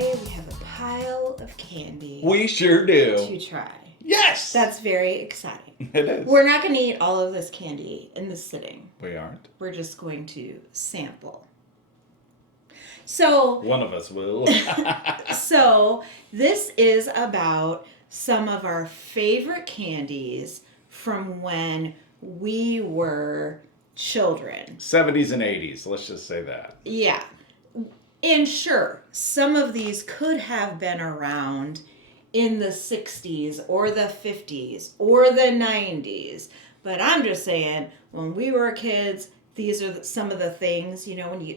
today we have a pile of candy. We sure do. To try. Yes! That's very exciting. It is. We're not going to eat all of this candy in this sitting. We aren't. We're just going to sample. So... One of us will. So, this is about some of our favorite candies from when we were children. 70s and 80s, let's just say that. Yeah. And sure, some of these could have been around in the 60s or the 50s or the 90s. But I'm just saying, when we were kids, these are some of the things, you know, when you,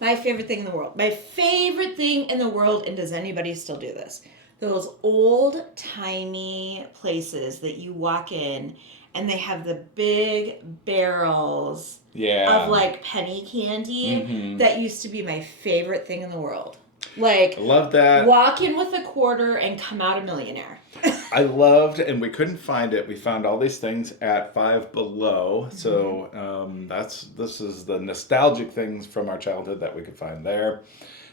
my favorite thing in the world. My favorite thing in the world, and does anybody still do this? Those old-timey places that you walk in and they have the big barrels of like penny candy. That used to be my favorite thing in the world. Like, I love that. Walk in with a quarter and come out a millionaire. I loved, and we couldn't find it. We found all these things at Five Below. So this is the nostalgic things from our childhood that we could find there.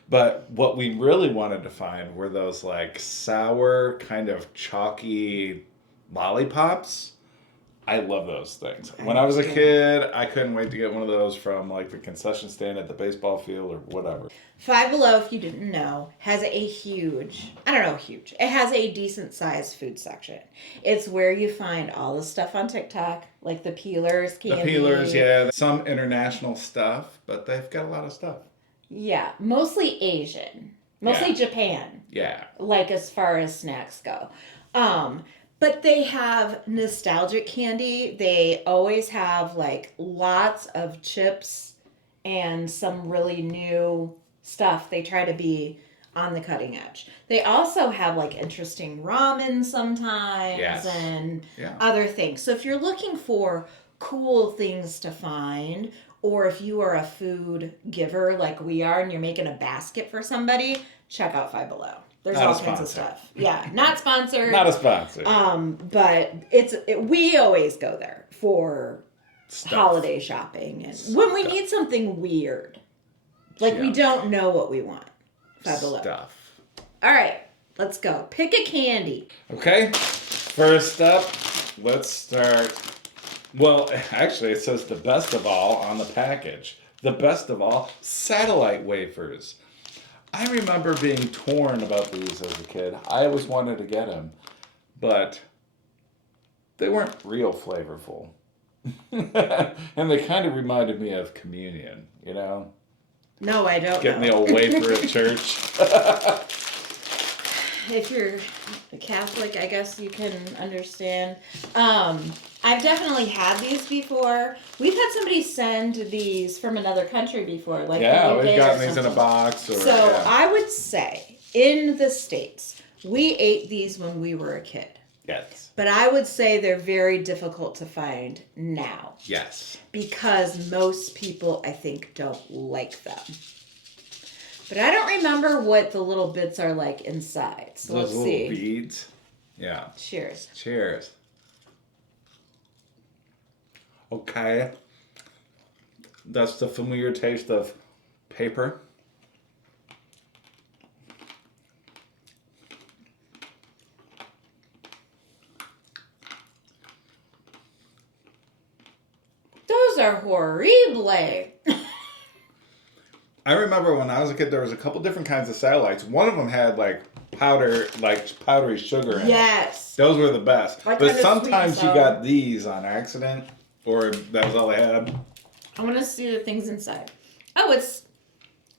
But what we really wanted to find were those like sour, kind of chalky lollipops. I love those things. When I was a kid, I couldn't wait to get one of those from like the concession stand at the baseball field or whatever. Five Below, if you didn't know, has a huge, it has a decent sized food section. It's where you find all the stuff on TikTok, like the peelers, candy. The peelers, yeah. Some international stuff, but they've got a lot of stuff. Yeah, mostly Asian. Mostly Japan. Yeah. Like as far as snacks go. But they have nostalgic candy. They always have like lots of chips and some really new stuff. They try to be on the cutting edge. They also have like interesting ramen sometimes and other things. So if you're looking for cool things to find, or if you are a food giver like we are and you're making a basket for somebody, check out Five Below. There's all kinds of stuff. Yeah, not sponsored. Not a sponsor. But we always go there for holiday shopping and when we need something weird. Like we don't know what we want. Five Below. Stuff. All right, let's go. Pick a candy. Okay. First up, let's start. Well, actually, it says the best of all on the package. The best of all, satellite wafers. I remember being torn about these as a kid. I always wanted to get them, but they weren't real flavorful. And they kind of reminded me of communion, you know? No, I don't Getting know. the old wafer at church. If you're a Catholic, I guess you can understand. I've definitely had these before. We've had somebody send these from another country before. Like we've gotten these in a box. I would say, in the States, we ate these when we were a kid. Yes. But I would say they're very difficult to find now. Yes. Because most people, I think, don't like them. But I don't remember what the little bits are like inside. So Those let's see. little beads. Yeah. Cheers. Cheers. Okay. That's the familiar taste of paper. Those are horrible. I remember when I was a kid, there was a couple different kinds of satellites. One of them had like powdery sugar in it. Yes. Those were the best. What But kind of sometimes sweet you and got sour? these on accident, or that was all I had. I want to see the things inside. Oh, it's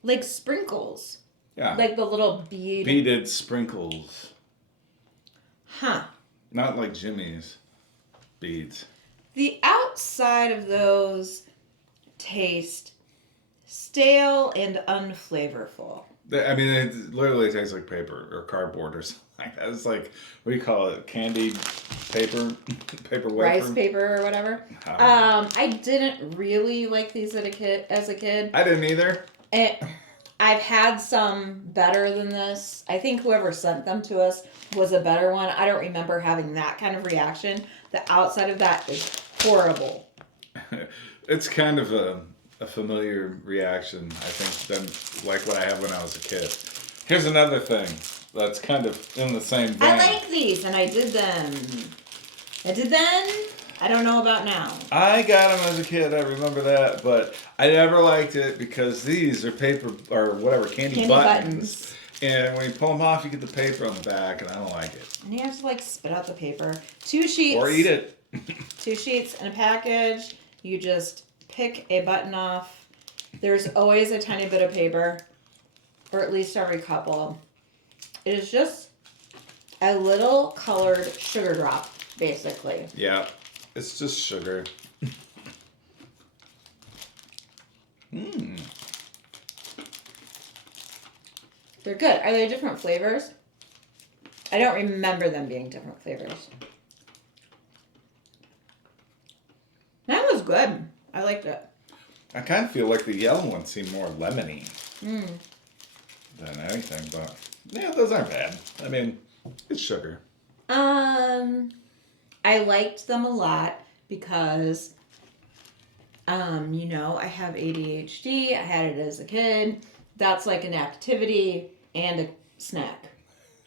like sprinkles. Yeah. Like the little bead. Beaded sprinkles. Huh. Not like Jimmy's beads. The outside of those taste stale and unflavorful. I mean, it literally tastes like paper or cardboard or something like that. It's like, what do you call it? Candied paper? Paper wafer? Rice paper or whatever. I didn't really like these as a kid. I didn't either. I've had some better than this. I think whoever sent them to us was a better one. I don't remember having that kind of reaction. The outside of that is horrible. It's kind of a familiar reaction, I think, than like what I had when I was a kid. Here's another thing that's kind of in the same vein. I like these, and I did them. I did then. I don't know about now. I got them as a kid. I remember that, but I never liked it because these are paper or whatever candy buttons. And when you pull them off, you get the paper on the back, and I don't like it. And you have to like spit out the paper. 2 sheets. Or eat it. 2 sheets in a package. You just pick a button off. There's always a tiny bit of paper, or at least every couple. It is just a little colored sugar drop, basically. Yeah, it's just sugar. Mmm. They're good. Are they different flavors? I don't remember them being different flavors. That was good. I liked it. I kind of feel like the yellow ones seem more lemony Mm. than anything, but yeah, those aren't bad. I mean, it's sugar. I liked them a lot because, you know, I have ADHD. I had it as a kid. That's like an activity and a snack.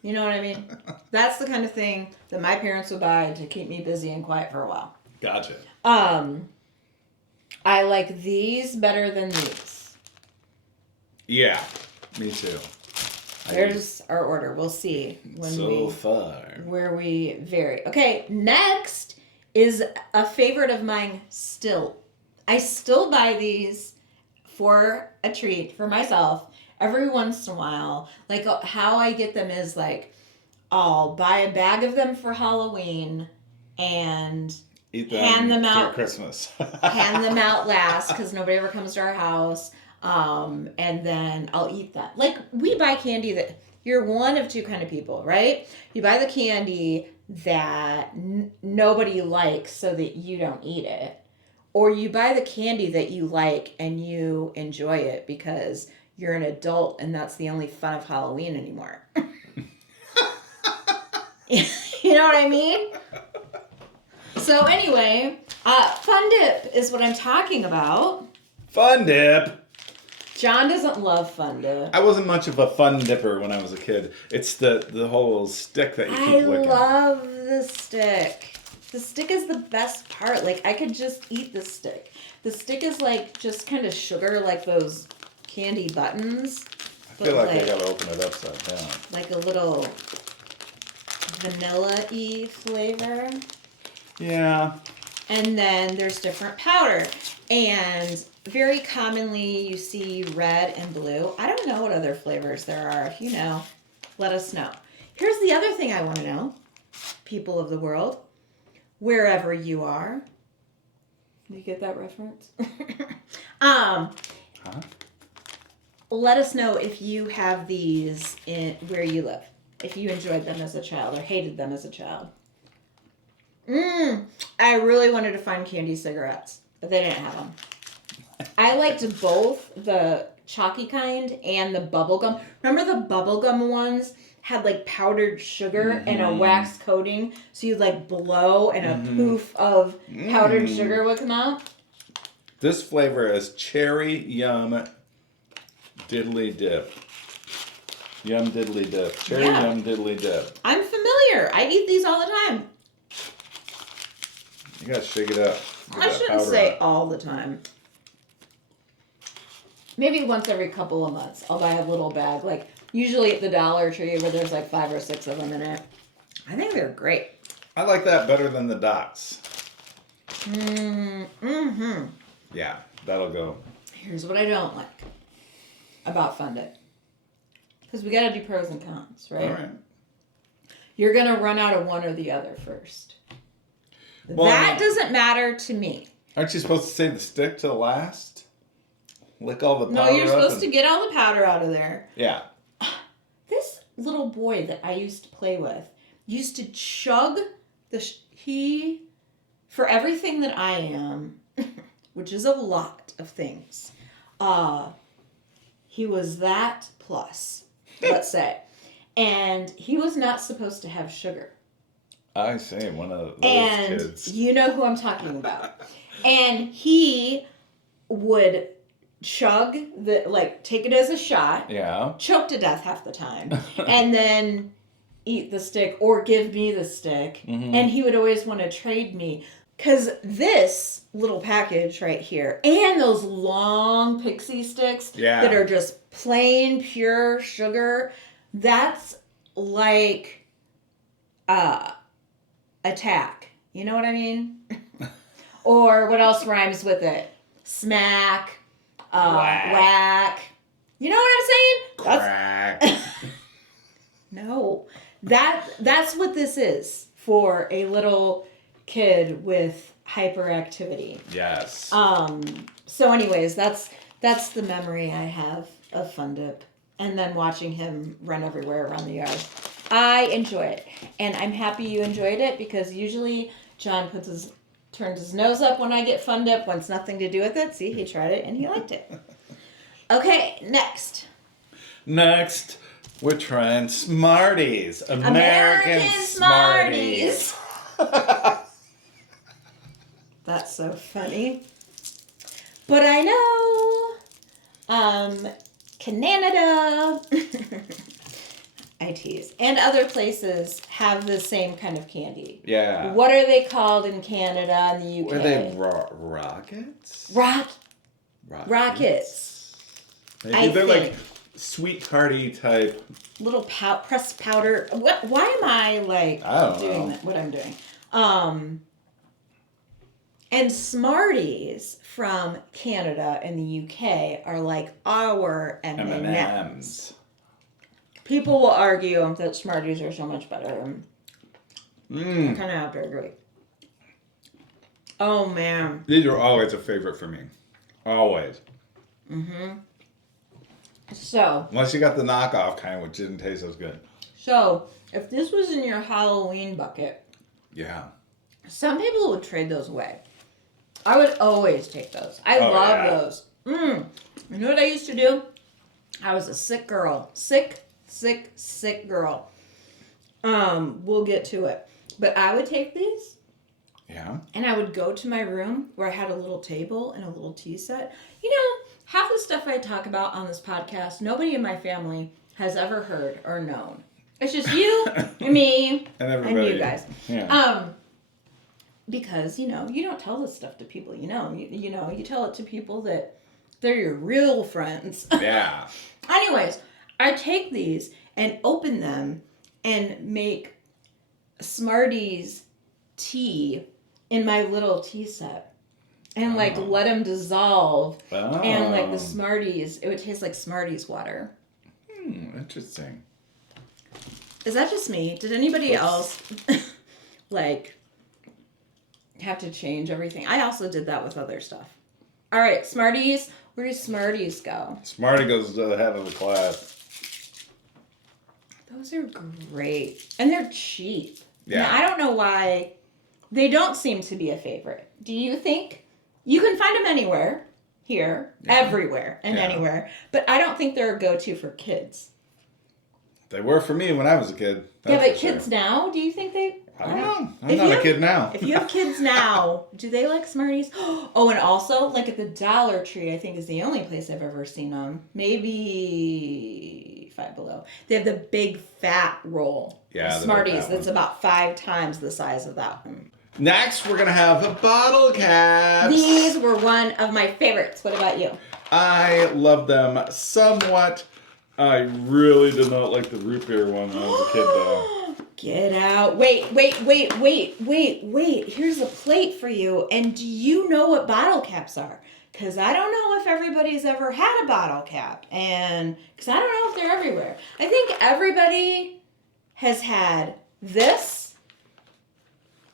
You know what I mean? That's the kind of thing that my parents would buy to keep me busy and quiet for a while. Gotcha. I like these better than these. Yeah, me too. There's our order. We'll see where we vary. Okay, next is a favorite of mine still. I still buy these for a treat for myself every once in a while. Like how I get them is like I'll buy a bag of them for Halloween and eat them hand them out for Christmas. hand them out last because nobody ever comes to our house. And then I'll eat that. Like we buy candy that you're one of two kind of people, right? You buy the candy that nobody likes so that you don't eat it. Or you buy the candy that you like and you enjoy it because you're an adult and that's the only fun of Halloween anymore. You know what I mean? So anyway, Fun Dip is what I'm talking about. Fun Dip. John doesn't love Fun Dip. I wasn't much of a Fun Dipper when I was a kid. It's the whole stick that you keep licking. I love the stick. The stick is the best part. Like, I could just eat the stick. The stick is like just kind of sugar, like those candy buttons. I feel like I gotta open it upside down. Like a little vanilla-y flavor. Yeah. And then there's different powder. And very commonly you see red and blue. I don't know what other flavors there are. If you know, let us know. Here's the other thing I want to know, people of the world, wherever you are. Did you get that reference? Let us know if you have these in where you live. If you enjoyed them as a child or hated them as a child. I really wanted to find candy cigarettes, but they didn't have them. I liked both the chalky kind and the bubble gum. Remember the bubble gum ones had like powdered sugar and a wax coating, so you'd like blow and a poof of powdered sugar would come out? This flavor is cherry yum diddly dip. Yum diddly dip. Cherry yum diddly dip. I'm familiar. I eat these all the time. You gotta shake it up. I shouldn't say all the time. Maybe once every couple of months, I'll buy a little bag. Like, usually at the Dollar Tree where there's like 5 or 6 of them in it. I think they're great. I like that better than the dots. Yeah, that'll go. Here's what I don't like about Fun Dip. Because we gotta do pros and cons, right? All right. You're gonna run out of one or the other first. Well, that doesn't matter to me. Aren't you supposed to save the stick to the last? Lick all the powder No, you're up supposed to get all the powder out of there. Yeah. This little boy that I used to play with used to chug he, for everything that I am, which is a lot of things, he was that plus, let's say. And he was not supposed to have sugar. I see, one of those and kids. You know who I'm talking about. And he would chug take it as a shot, Yeah. choke to death half the time, and then eat the stick or give me the stick. Mm-hmm. And he would always want to trade me. Because this little package right here and those long pixie sticks that are just plain pure sugar, that's like attack. You know what I mean? Or what else rhymes with it? Smack, whack. You know what I'm saying? Crack. No. That's what this is for a little kid with hyperactivity. Yes. So anyways, that's the memory I have of Fun Dip. And then watching him run everywhere around the yard. I enjoy it. And I'm happy you enjoyed it because usually John turns his nose up when I get Fun Dip, wants nothing to do with it. See, he tried it and he liked it. Okay, next. Next, we're trying Smarties. American Smarties. That's so funny. But I know, Canada, I tease, and other places have the same kind of candy. Yeah. What are they called in Canada and the UK? Were they rockets? Rockets. Maybe they're like sweet tarty type. Little pressed powder. Why am I doing that? What I'm doing? And Smarties from Canada and the UK are like our M&Ms. People will argue that Smarties are so much better. I kind of have to agree. Oh, man. These are always a favorite for me. Always. Mm-hmm. So. Unless you got the knockoff kind, which didn't taste as good. So, if this was in your Halloween bucket. Yeah. Some people would trade those away. I would always take those. I love those. You know what I used to do? I was a sick girl. Sick girl. We'll get to it. But I would take these. Yeah. And I would go to my room where I had a little table and a little tea set. You know, half the stuff I talk about on this podcast, nobody in my family has ever heard or known. It's just you and me and you guys. Yeah. Because, you don't tell this stuff to people you know. You tell it to people that they're your real friends. Yeah. Anyways, I take these and open them and make Smarties tea in my little tea set. And let them dissolve. Oh. And the Smarties, it would taste like Smarties water. Interesting. Is that just me? Did anybody else have to change everything? I also did that with other stuff. All right, Smarties. Where do Smarties go? Smartie goes to the head of the class. Those are great. And they're cheap. Yeah. Now, I don't know why they don't seem to be a favorite. Do you think? You can find them anywhere. Here. Yeah. Everywhere and anywhere. But I don't think they're a go-to for kids. They were for me when I was a kid. Yeah, but kids now, do you think they... I don't know. I'm not a kid now. If you have kids now, do they like Smarties? Oh, and also, at the Dollar Tree, I think is the only place I've ever seen them. Maybe Five Below. They have the big fat roll of Smarties that's about 5 times the size of that one. Next, we're going to have the bottle caps. These were one of my favorites. What about you? I love them somewhat. I really did not like the root beer one when I was a kid, though. Get out. Wait. Here's a plate for you. And do you know what bottle caps are? Because I don't know if everybody's ever had a bottle cap. And because I don't know if they're everywhere. I think everybody has had this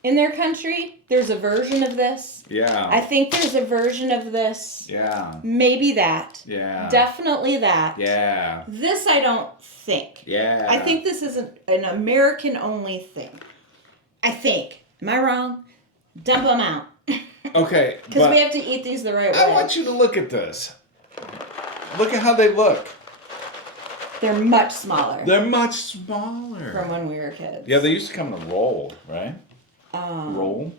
in their country. There's a version of this. Yeah. I think there's a version of this. Yeah. Maybe that. Yeah. Definitely that. Yeah. This I don't think. Yeah. I think this is an American-only thing. I think. Am I wrong? Dump them out. Okay. Because we have to eat these the right way. I want you to look at this. Look at how they look. They're much smaller. They're much smaller. From when we were kids. Yeah, they used to come in a roll, right? Roll?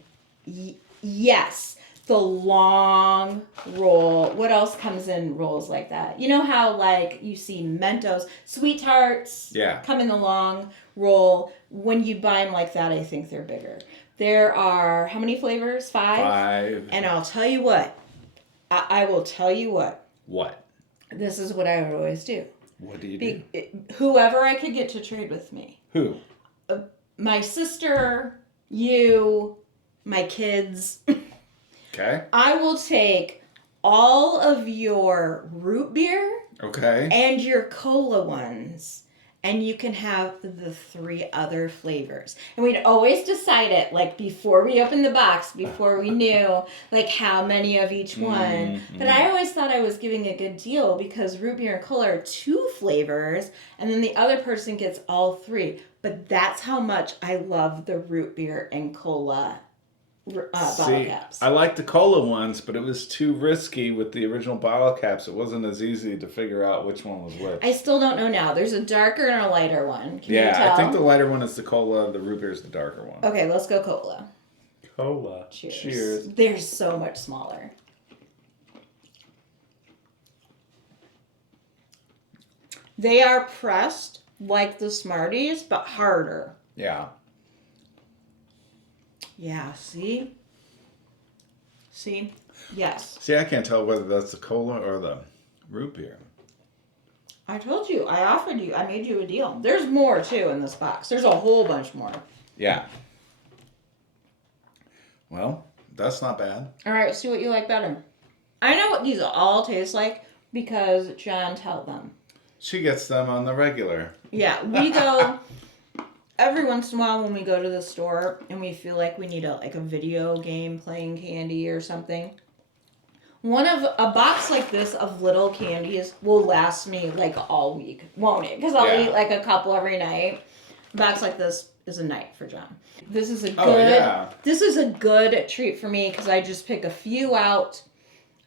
Yes. the long roll. What else comes in rolls like that? You know how like you see Mentos, Sweet Tarts come in the long roll. When you buy them like that, I think they're bigger. There are how many flavors? 5? 5. And I'll tell you what. I will tell you what. What? This is what I would always do. What do you do? Whoever I could get to trade with me. Who? My sister, you, my kids. Okay. I will take all of your root beer and your cola ones, and you can have the 3 other flavors. And we'd always decide it, like, before we opened the box, before we knew, like, how many of each one. Mm-hmm. But I always thought I was giving a good deal because root beer and cola are 2 flavors, and then the other person gets all 3. But that's how much I love the root beer and cola bottle caps. I like the cola ones, but it was too risky with the original bottle caps. It wasn't as easy to figure out which one was which. I still don't know now. There's a darker and a lighter one. Can you tell? I think the lighter one is the cola. The root beer is the darker one. Okay, let's go cola. Cola. Cheers. They're so much smaller. They are pressed like the Smarties, but harder. Yeah. Yeah, see? Yes. See, I can't tell whether that's the cola or the root beer. I told you. I made you a deal. There's more, too, in this box. There's a whole bunch more. Yeah. Well, that's not bad. All right, let's see what you like better. I know what these all taste like because John told them. She gets them on the regular. Yeah, we go... Every once in a while when we go to the store and we feel like we need a video game playing candy or something, a box like this of little candies will last me like all week, won't it? Because I'll eat like a couple every night. A box like this is a night for John. This is a good treat for me because I just pick a few out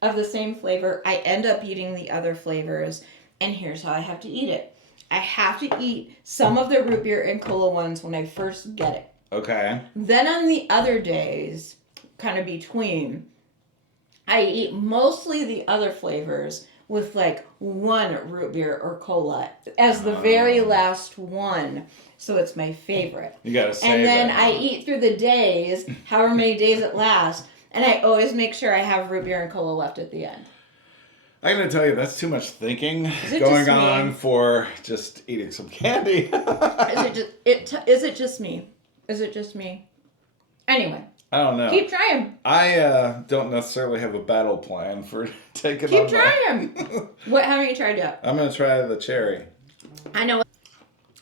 of the same flavor. I end up eating the other flavors, and here's how I have to eat it. I have to eat some of the root beer and cola ones when I first get it. Okay. Then on the other days, kind of between, I eat mostly the other flavors with like 1 root beer or cola as the very last one. So it's my favorite. You gotta save And then I eat through the days, however many days it lasts, and I always make sure I have root beer and cola left at the end. I'm going to tell you, that's too much thinking going on for just eating some candy. Is it just me? Is it just me? Anyway. I don't know. Keep trying. I don't necessarily have a battle plan for taking Keep trying. What haven't you tried yet? I'm going to try the cherry. I know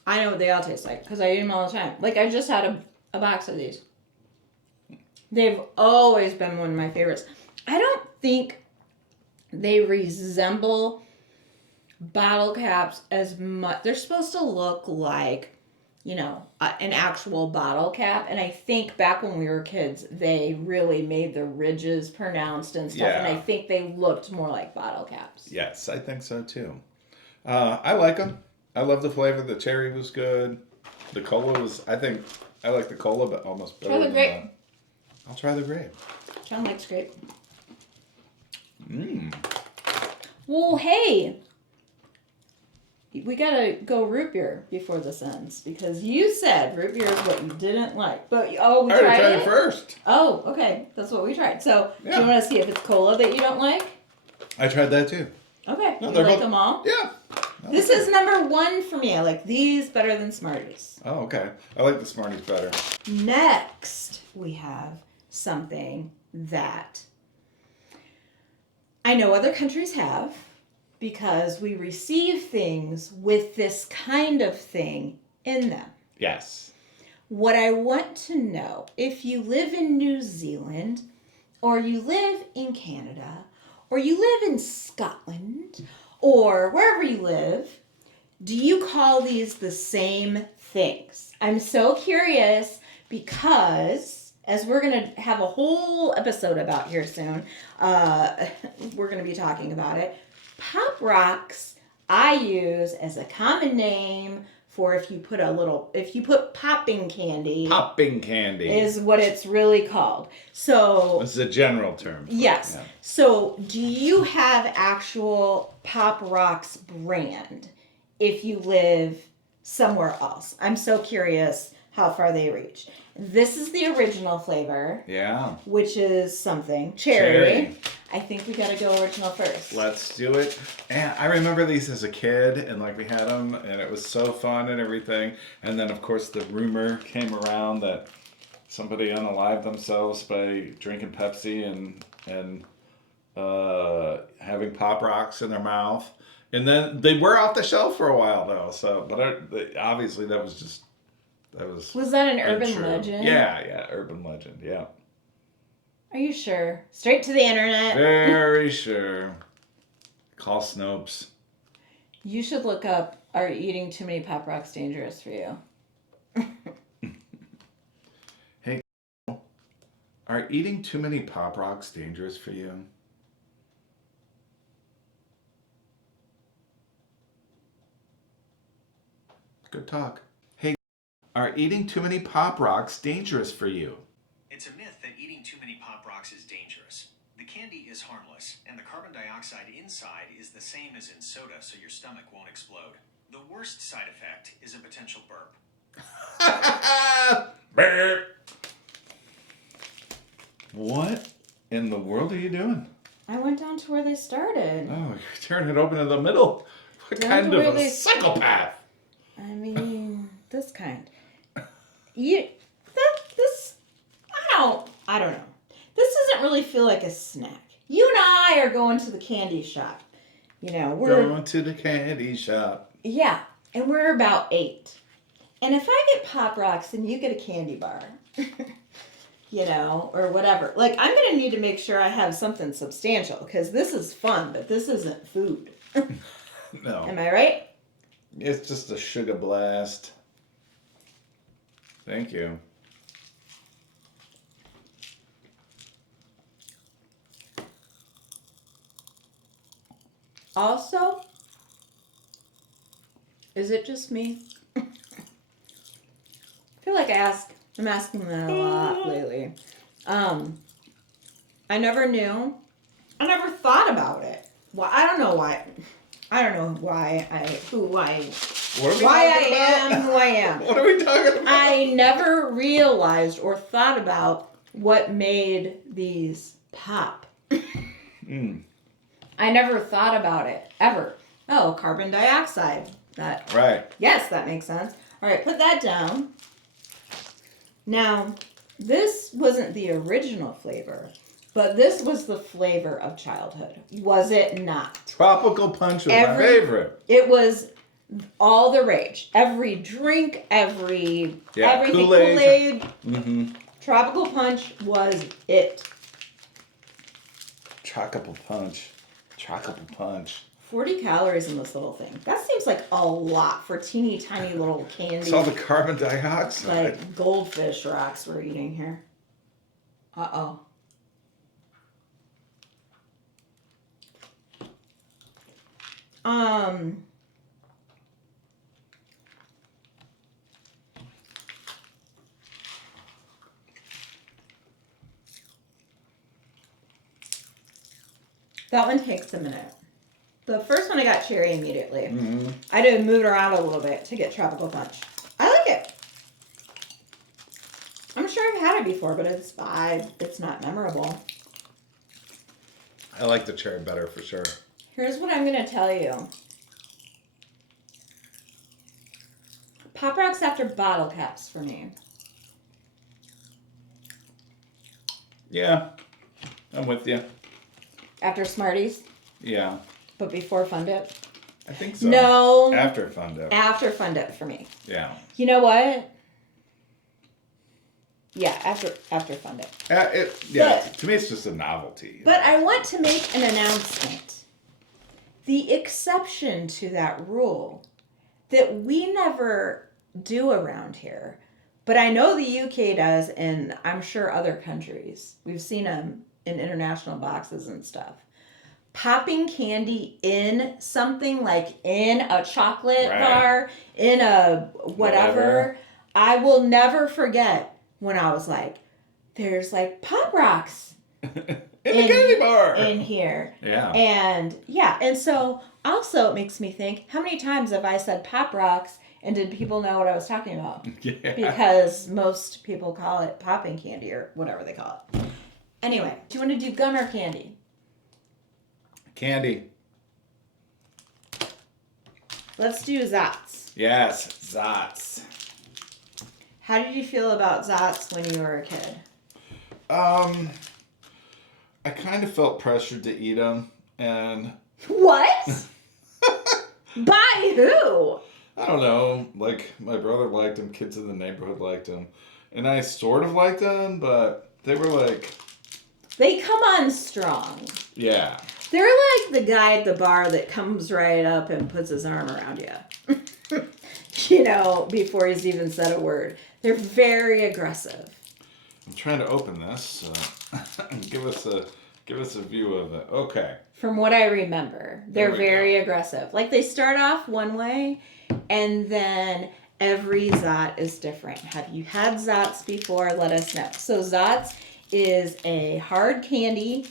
what they all taste like because I eat them all the time. Like, I just had a box of these. They've always been one of my favorites. I don't think they resemble bottle caps as much. They're supposed to look like, an actual bottle cap. And I think back when we were kids, they really made the ridges pronounced and stuff. Yeah. And I think they looked more like bottle caps. Yes, I think so too. I like them. I love the flavor. The cherry was good. The cola was, I like the cola, but almost better. Try the grape. I'll try the grape. John likes grape. Mmm. Well, hey, we gotta go root beer before this ends because you said root beer is what you didn't like. But we tried it first. Oh, okay, that's what we tried. So do you want to see if it's cola that you don't like? I tried that too. Okay, you like them all? Yeah. This is number 1 for me. I like these better than Smarties. Oh, okay. I like the Smarties better. Next, we have something that I know other countries have because we receive things with this kind of thing in them. Yes. What I want to know, if you live in New Zealand, or you live in Canada, or you live in Scotland, or wherever you live, do you call these the same things? I'm so curious because, as we're going to have a whole episode about here soon, we're going to be talking about it. Pop rocks I use as a common name for if you put popping candy. Popping candy is what it's really called. So this is a general term. Yes. Yeah. So do you have actual Pop Rocks brand if you live somewhere else? I'm so curious how far they reach. This is the original flavor. Yeah. Which is something. Cherry. I think we gotta go original first. Let's do it. And I remember these as a kid, and like we had them, and it was so fun and everything. And then of course the rumor came around that somebody unalived themselves by drinking Pepsi and having Pop Rocks in their mouth. And then they were off the shelf for a while though. So, but obviously that was Was that an urban untrue. legend? Yeah, urban legend. Yeah. Are you sure? Straight to the internet. Very sure. Call Snopes. You should look up, are eating too many Pop Rocks dangerous for you? Hey, are eating too many Pop Rocks dangerous for you? Good talk. Hey, are eating too many Pop Rocks dangerous for you? It's a myth that eating too many Pop Rocks is dangerous. The candy is harmless, and the carbon dioxide inside is the same as in soda, so your stomach won't explode. The worst side effect is a potential burp. Burp. What in the world are you doing? I went down to where they started. Oh, you're tearing it open in the middle. What Down kind to of where a they psychopath? I mean, this kind. I don't know. This doesn't really feel like a snack. You and I are going to the candy shop. We're Going to the candy shop. Yeah, and we're about 8. And if I get Pop Rocks and you get a candy bar, or whatever, like I'm going to need to make sure I have something substantial because this is fun, but this isn't food. No. Am I right? It's just a sugar blast. Thank you. Also, is it just me? I feel like I'm asking that a lot lately. I never thought about it. Well, I don't know why. I don't know why I am who I am. What are we talking about? I never realized or thought about what made these pop. I never thought about it, ever. Oh, carbon dioxide. Right. Yes, that makes sense. All right, put that down. Now, this wasn't the original flavor, but this was the flavor of childhood. Was it not? Tropical Punch was my favorite. It was all the rage. Every drink, everything. Kool-Aid. Tropical Punch was it. Tropical Punch. 40 calories in this little thing. That seems like a lot for teeny tiny little candy. It's all the carbon dioxide. Like goldfish rocks we're eating here. Uh-oh. That one takes a minute. The first one I got cherry immediately. I had to move it around a little bit to get Tropical Punch. I like it. I'm sure I've had it before, but it's not memorable. I like the cherry better for sure. Here's what I'm going to tell you. Pop Rocks after bottle caps for me. Yeah, I'm with you. After Smarties, Yeah, but before Fun Dip. I think so. No. After Fun Dip. After Fun Dip for me. Yeah. You know what? Yeah, after Fun Dip. To me it's just a novelty. But I want to make an announcement. The exception to that rule that we never do around here, but I know the UK does, and I'm sure other countries. We've seen them in international boxes and stuff. popping candy in something like in a chocolate Right. bar, in a whatever, Whatever. I will never forget when I was like, there's like Pop Rocks in the candy bar. in here. Yeah. And so also it makes me think, how many times have I said Pop Rocks and did people know what I was talking about? Yeah. Because most people call it popping candy or whatever they call it. Anyway, do you want to do gum or candy? Candy. Let's do Zots. Yes, Zots. How did you feel about Zots when you were a kid? I kind of felt pressured to eat them, and What? By who? I don't know, like, my brother liked them, kids in the neighborhood liked them, and I sort of liked them, but they were like... They come on strong. Yeah. They're like the guy at the bar that comes right up and puts his arm around you. You know, before he's even said a word. They're very aggressive. I'm trying to open this, so give us a view of it. Okay. From what I remember, There they're we very aggressive. Like they start off one way, and then every Zot is different. Have you had Zots before? Let us know. So Zots is a hard candy,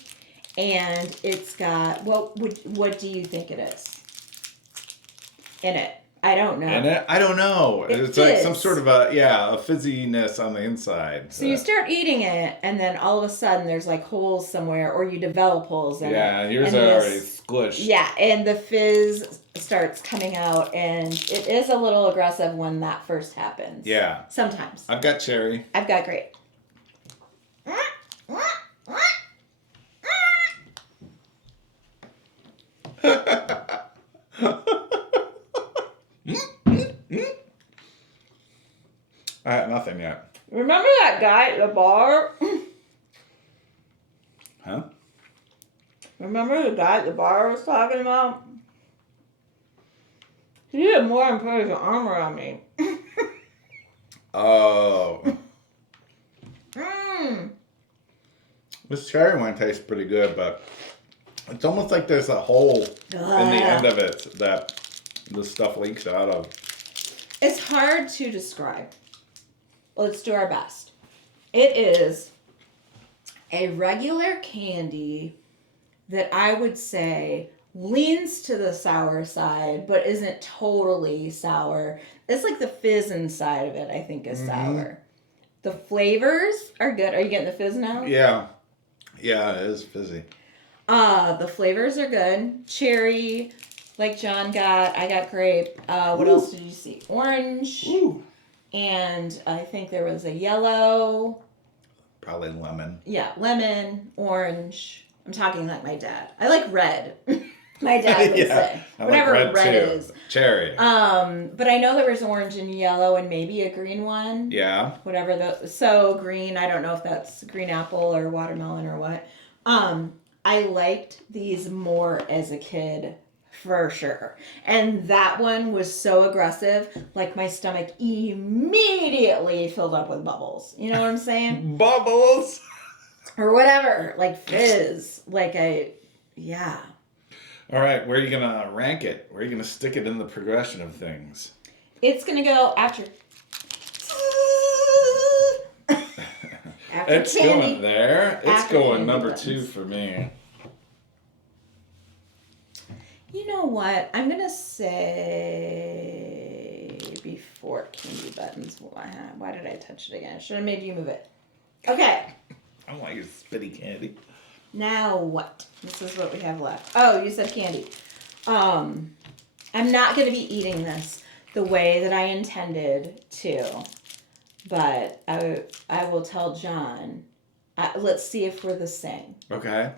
and it's got what do you think it is in it? I don't know. In it? I don't know. It It's like some fizz. sort of a fizziness on the inside. So you start eating it, and then all of a sudden there's like holes somewhere, or you develop holes in it. Yeah, yours and are this- already squished. Yeah, and the fizz starts coming out, and it is a little aggressive when that first happens. Yeah. Sometimes. I've got cherry. I've got grape. I had nothing yet. Remember that guy at the bar? Huh? Remember the guy at the bar I was talking about? He did more than put his arm around me. Oh. Mmm. This cherry one tastes pretty good, but it's almost like there's a hole in the end of it that the stuff leaks out of. It's hard to describe. Let's do our best. It is a regular candy that I would say leans to the sour side, but isn't totally sour. It's like the fizz inside of it, I think, is sour. The flavors are good. Are you getting the fizz now? Yeah. Yeah, it is fizzy. The flavors are good. Cherry, like John got. I got grape. What else did you see? Orange. Ooh. And I think there was a yellow. Probably lemon. Yeah, lemon, orange. I'm talking like my dad. I like red. My dad would say. I Whatever like red too. is. Cherry. But I know there was orange and yellow and maybe a green one. Yeah. Whatever the so green, I don't know if that's green apple or watermelon or what. I liked these more as a kid for sure. And that one was so aggressive, like my stomach immediately filled up with bubbles. You know what I'm saying? Bubbles. Or whatever, like fizz, yeah. All right, where are you going to rank it? Where are you going to stick it in the progression of things? It's gonna go after. After It's candy. going there. It's After going candy number buttons. 2 for me. You know what? I'm gonna say before candy buttons. Why did I touch it again? Should have made you move it. Okay. I don't want your spitty candy. Now what? This is what we have left. Oh, you said candy. I'm not gonna be eating this the way that I intended to, but I will tell John. Let's see if we're the same. Okay.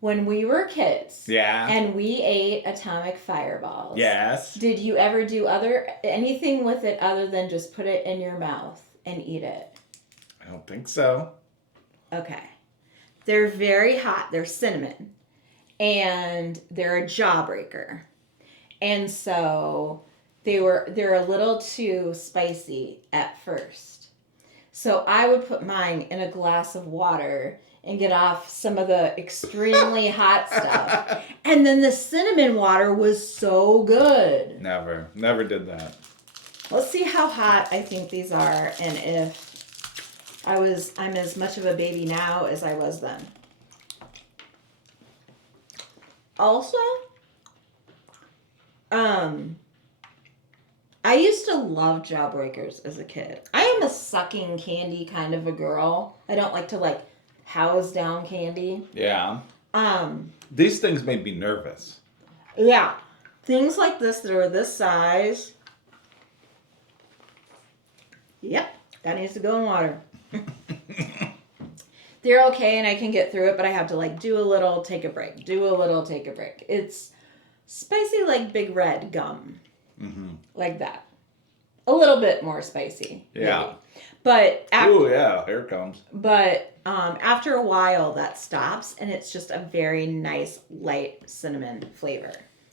When we were kids, Yeah. and we ate atomic fireballs. Yes. Did you ever do anything with it other than just put it in your mouth and eat it? I don't think so. Okay. They're very hot. They're cinnamon. And they're a jawbreaker. And so they're a little too spicy at first. So I would put mine in a glass of water and get off some of the extremely hot stuff. And then the cinnamon water was so good. Never did that. Let's see how hot I think these are and if I'm as much of a baby now as I was then. Also, I used to love Jawbreakers as a kid. I am a sucking candy kind of a girl. I don't like to like house down candy. Yeah. These things made me nervous. Yeah. Things like this that are this size. Yep. That needs to go in water. They're okay and I can get through it, but I have to like do a little, take a break. Do a little, take a break. It's spicy like Big Red gum. Mm-hmm. Like that. A little bit more spicy. Yeah. Maybe. But Oh yeah, here it comes. But after a while that stops and it's just a very nice light cinnamon flavor.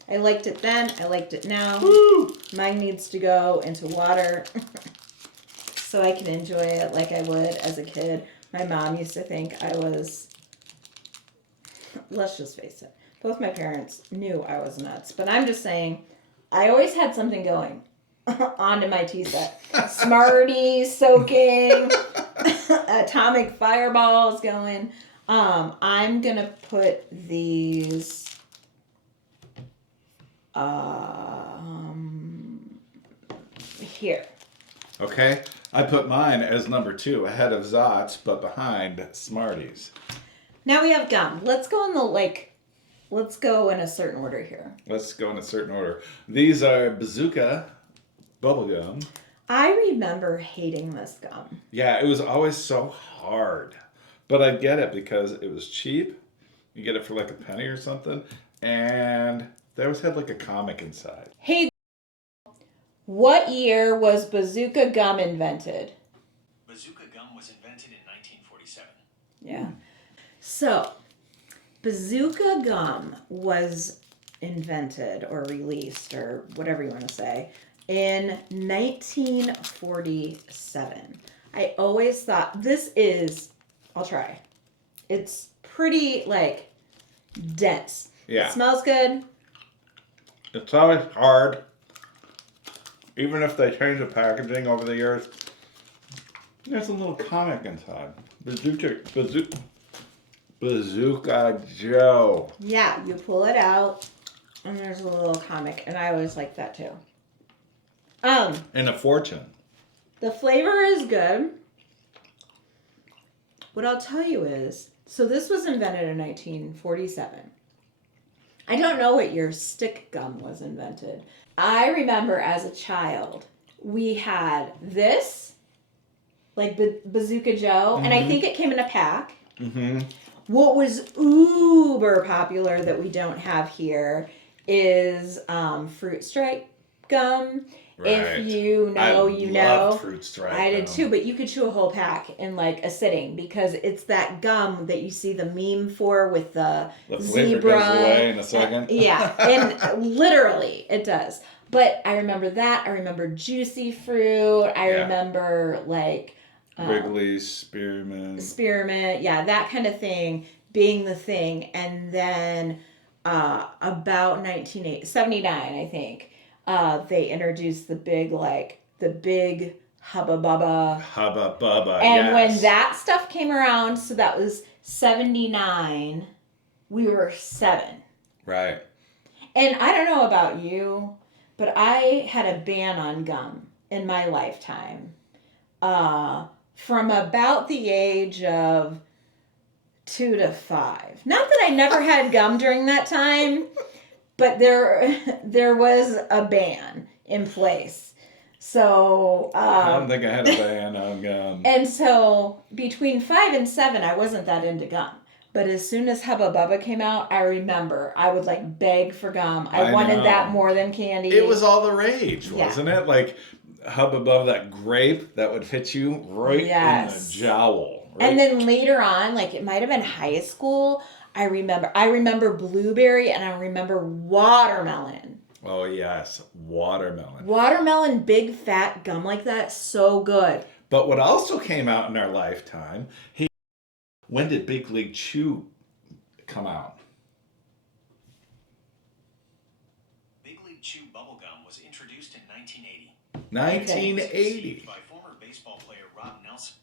I liked it then. I liked it now. Woo! Mine needs to go into water so I can enjoy it like I would as a kid. My mom used to think I was, let's just face it, both my parents knew I was nuts. But I'm just saying, I always had something going onto my tea set. Smarties soaking, atomic fireballs going. I'm going to put these here. Okay. I put mine as number 2, ahead of Zot's, but behind Smarties. Now we have gum. Let's go let's go in a certain order here. Let's go in a certain order. These are Bazooka bubblegum. I remember hating this gum. Yeah, it was always so hard. But I get it because it was cheap. You get it for like a penny or something. And they always had like a comic inside. Hey, what year was Bazooka gum invented? Bazooka gum was invented in 1947. Yeah. So, Bazooka gum was invented or released or whatever you want to say in 1947. I always thought I'll try. It's pretty like dense. Yeah. It smells good. It's always hard. Even if they change the packaging over the years, there's a little comic inside. Bazooka Joe. Yeah, you pull it out and there's a little comic and I always like that too. And a fortune. The flavor is good. What I'll tell you is, so this was invented in 1947. I don't know what year stick gum was invented. I remember as a child, we had this, like Bazooka Joe, and I think it came in a pack. Mm-hmm. What was uber popular that we don't have here is Fruit Stripe gum. Right. If you know, you know. Fruit Stripe I did gum. too, but you could chew a whole pack in like a sitting because it's that gum that you see the meme for with the flavor zebra. goes away in a second. Yeah, and literally it does. But I remember that. I remember Juicy Fruit. I remember like Wrigley's, Spearmint. Yeah, that kind of thing being the thing. And then about 1979, I think. They introduced the big Hubba Bubba. Hubba Bubba, And when that stuff came around, so that was 79, we were 7. Right. And I don't know about you, but I had a ban on gum in my lifetime. From about the age of 2 to 5. Not that I never had gum during that time. But there was a ban in place. So I don't think I had a ban on gum. And so between 5 and 7, I wasn't that into gum. But as soon as Hubba Bubba came out, I remember I would like beg for gum. I wanted that more than candy. It was all the rage, wasn't it? Like Hubba Bubba, that grape that would hit you right in the jowl. Right? And then later on, like it might have been high school, I remember blueberry and I remember watermelon. Oh yes, watermelon. Watermelon, big fat gum like that, so good. But what also came out in our lifetime, When did Big League Chew come out? Big League Chew bubblegum was introduced in 1980. 1980. By former baseball player Rob Nelson.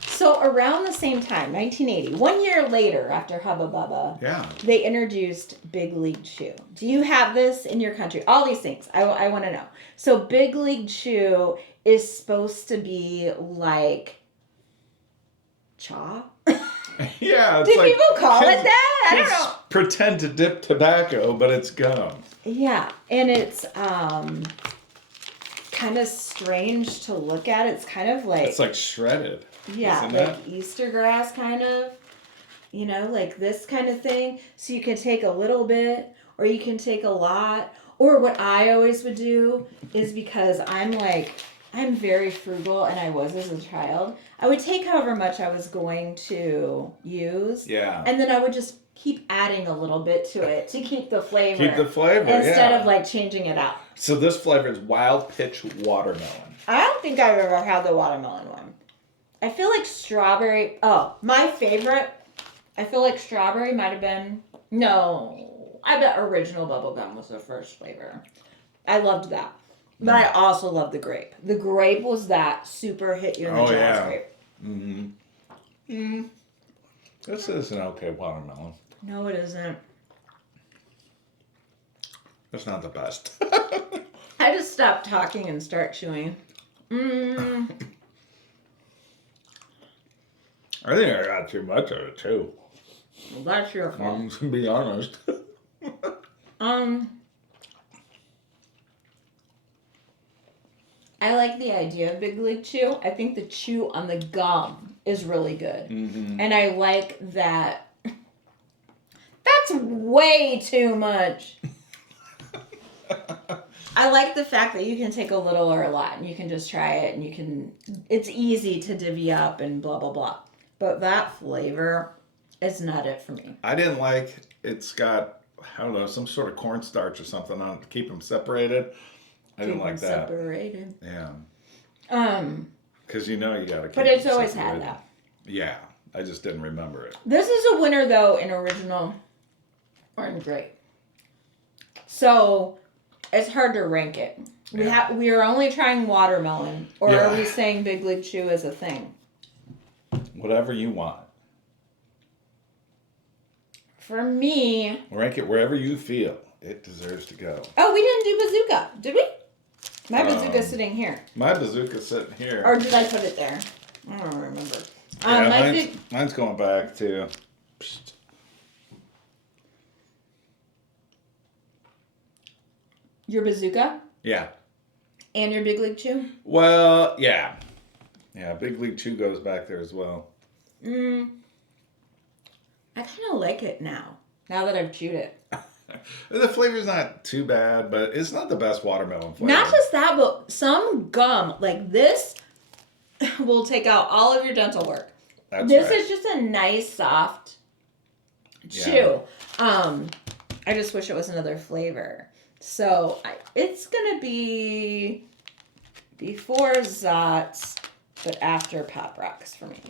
So around the same time, 1980, 1 year later after Hubba Bubba, Yeah. they introduced Big League Chew. Do you have this in your country? All these things. I want to know. So Big League Chew is supposed to be like chaw? Yeah. It's Do like people call it kids- that? I don't kids know. Pretend to dip tobacco, but it's gum. Yeah, and it's kind of strange to look at. It's kind of like It's like shredded. yeah, isn't like it? Easter grass kind of. You know, like this kind of thing. So you can take a little bit or you can take a lot. Or what I always would do is because I'm very frugal and I was as a child. I would take however much I was going to use. Yeah. And then I would just keep adding a little bit to it to keep the flavor. Keep the flavor, instead yeah. of like changing it out. So this flavor is wild pitch watermelon. I don't think I've ever had the watermelon one. I feel like strawberry. Oh, my favorite. I feel like strawberry might have been. No, I bet original bubblegum was the first flavor. I loved that. But I also love the grape. The grape was that super hit you in the jaws yeah. grape. This is an okay watermelon. No, it isn't. It's not the best. I just stop talking and start chewing. I think I got too much of it too. Well, that's your fault. To be honest. I like the idea of Big League Chew. I think the chew on the gum is really good. Mm-hmm. And I like that. That's way too much. I like the fact that you can take a little or a lot and you can just try it and it's easy to divvy up and blah, blah, blah. But that flavor is not it for me. I didn't like it's got, I don't know, some sort of cornstarch or something on it to keep them separated. I didn't like that. Separated. Yeah. Because you know you gotta keep But it's them always separated. had that. Yeah. I just didn't remember it. This is a winner though in original or in grape. So it's hard to rank it. We are only trying watermelon, or Yeah. are we saying Big League Chew is a thing? Whatever you want. For me, Rank it wherever you feel it deserves to go. oh, we didn't do bazooka, did we? My bazooka's sitting here, My bazooka's sitting here. or did I put it there? I don't remember. Yeah, mine's going back to. Psst. Your bazooka Yeah. and your Big League Chew. Well, yeah. Yeah, Big League Chew goes back there as well. I kind of like it now that I've chewed it. The flavor's not too bad, but it's not the best watermelon flavor. Not just that, but some gum like this will take out all of your dental work. This is just a nice soft chew. I just wish it was another flavor. So it's gonna be before Zots, but after Pop Rocks for me.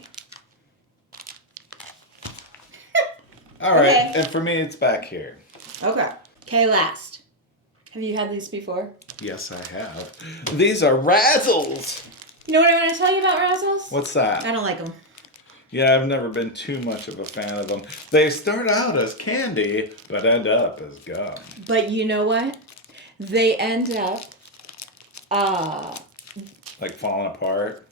All right, Okay. and for me, it's back here. Okay, last. Have you had these before? Yes, I have. These are Razzles. You know what I want to tell you about Razzles? What's that? I don't like them. Yeah, I've never been too much of a fan of them. They start out as candy, but end up as gum. But you know what? They end up, Like falling apart.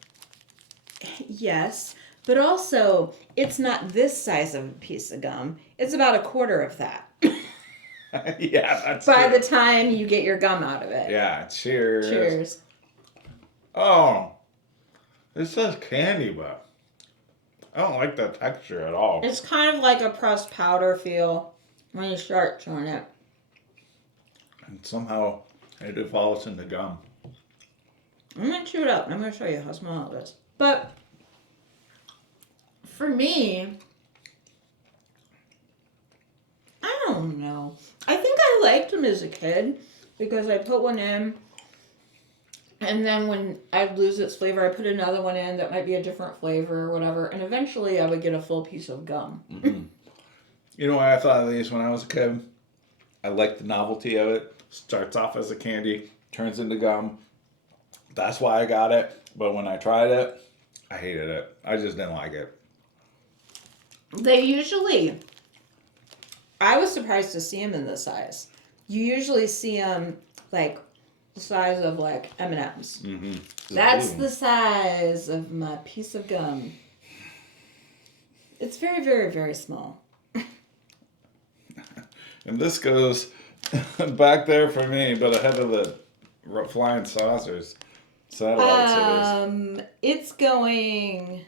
yes, but also it's not this size of a piece of gum. It's about a quarter of that. Yeah, that's By true. the time you get your gum out of it. Yeah, cheers. Cheers. Oh, it says candy, but I don't like the texture at all. It's kind of like a pressed powder feel when you start chewing it. And somehow it evolves into gum. I'm going to chew it up. I'm going to show you how small it is. But for me, I don't know. I think I liked them as a kid because I put one in And then when I'd lose its flavor, I put another one in that might be a different flavor or whatever. And eventually I would get a full piece of gum. Mm-hmm. You know why I thought of these when I was a kid? I liked the novelty of it. Starts off as a candy, turns into gum. That's why I got it. But when I tried it, I hated it. I just didn't like it. They usually, I was surprised to see them in this size. You usually see them like the size of like M&Ms. Mm-hmm. That's the size of my piece of gum. It's very, very, very small. And this goes back there for me, but ahead of the flying saucers. Satellites It's going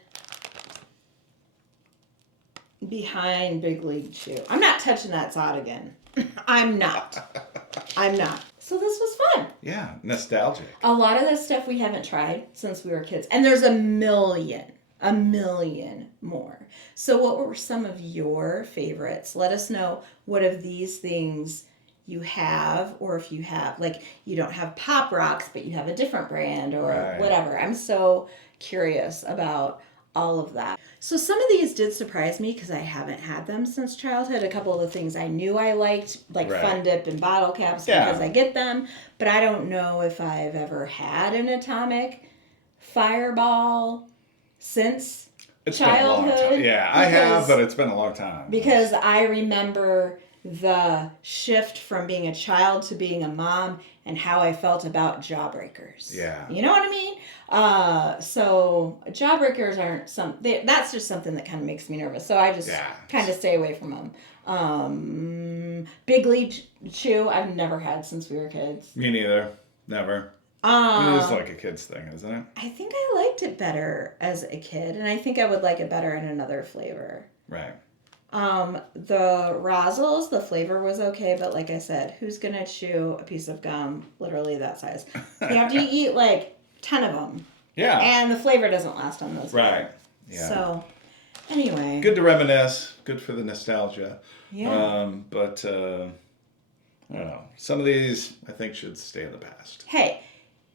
behind Big League Chew. I'm not touching that sod again. I'm not. So this was fun. Yeah, nostalgic. A lot of this stuff we haven't tried since we were kids. And there's a million more. So what were some of your favorites? Let us know what of these things you have, or if you have, like, you don't have Pop Rocks, but you have a different brand or whatever. I'm so curious about all of that. So some of these did surprise me because I haven't had them since childhood. A couple of the things I knew I liked, like Fun Dip and bottle caps, because I get them, but I don't know if I've ever had an Atomic Fireball since childhood. Been a long time. Yeah, I have, but it's been a long time. Because I remember the shift from being a child to being a mom and how I felt about jawbreakers. Yeah. You know what I mean? So jawbreakers aren't that's just something that kind of makes me nervous. So I just kind of stay away from them. Big League Chew, I've never had since we were kids. Me neither. Never. It's like a kid's thing, isn't it? I think I liked it better as a kid, and I think I would like it better in another flavor. Right. The Razzles, the flavor was okay, but like I said, who's gonna chew a piece of gum literally that size? You have to eat like 10 of them. Yeah. And the flavor doesn't last on those. Right. Yeah. So, anyway. Good to reminisce. Good for the nostalgia. Yeah. But I don't know. Some of these I think should stay in the past. Hey,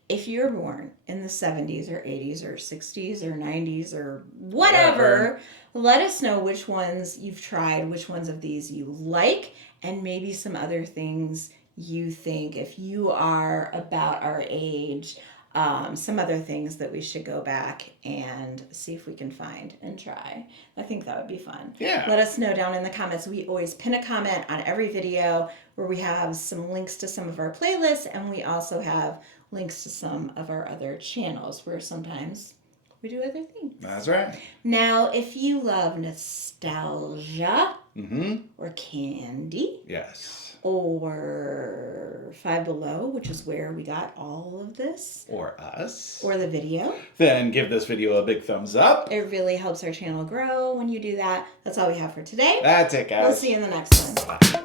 if you were born in the 70s or 80s or 60s or 90s or whatever, let us know which ones you've tried, which ones of these you like, and maybe some other things you think, if you are about our age, some other things that we should go back and see if we can find and try. I think that would be fun. Yeah. Let us know down in the comments. We always pin a comment on every video where we have some links to some of our playlists, and we also have links to some of our other channels where sometimes we do other things. That's right. Now, if you love nostalgia Mm-hmm. or candy, Yes. or Five Below, which is where we got all of this, Or us. or the video, Then give this video a big thumbs up. it really helps our channel grow when you do that. That's all we have for today. That's it, guys. We'll see you in the next one. Bye.